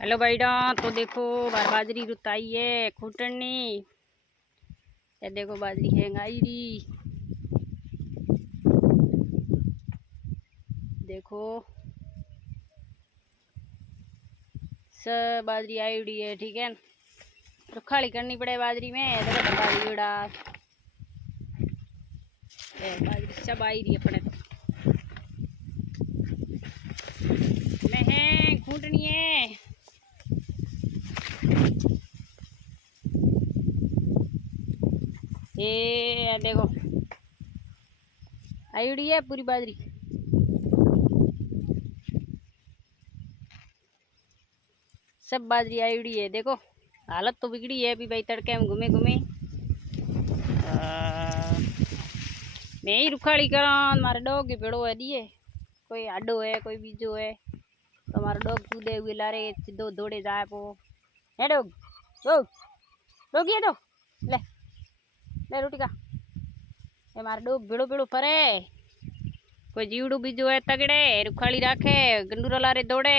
Hello भाईडा, तो देखो बाजरी रुताई है खूटनी। ये देखो बाजरी हैंगाई री। देखो सब बाजरी आई उड़ी है, ठीक है। रुखाड़ी करनी पड़े बाजरी में। देखो बाजरी उड़ा बाजरी सब आई रही अपने तो मैं है खूटनी है। ये देखो आई उड़ी है पूरी बाजरी। सब बाजरी आई उड़ी है। देखो हालत तो बिगड़ी है अभी भाई, तड़के में घूमे घूमे। मैं ही रुखाड़ी करा, मारे डॉग भेड़ो है दिए। कोई आडो है कोई बीजो है, तो हमारा डॉग कूदे हुए लारे सीधो दौड़े जाए पो। है डॉग डॉग डॉग ये तो ले ले रोटी का। ये मारा डॉग भेड़ो भेड़ो परे। कोई जीवड़ू बीजो है तगड़े रुखाड़ी राखे गंडूरा लारे दौड़े।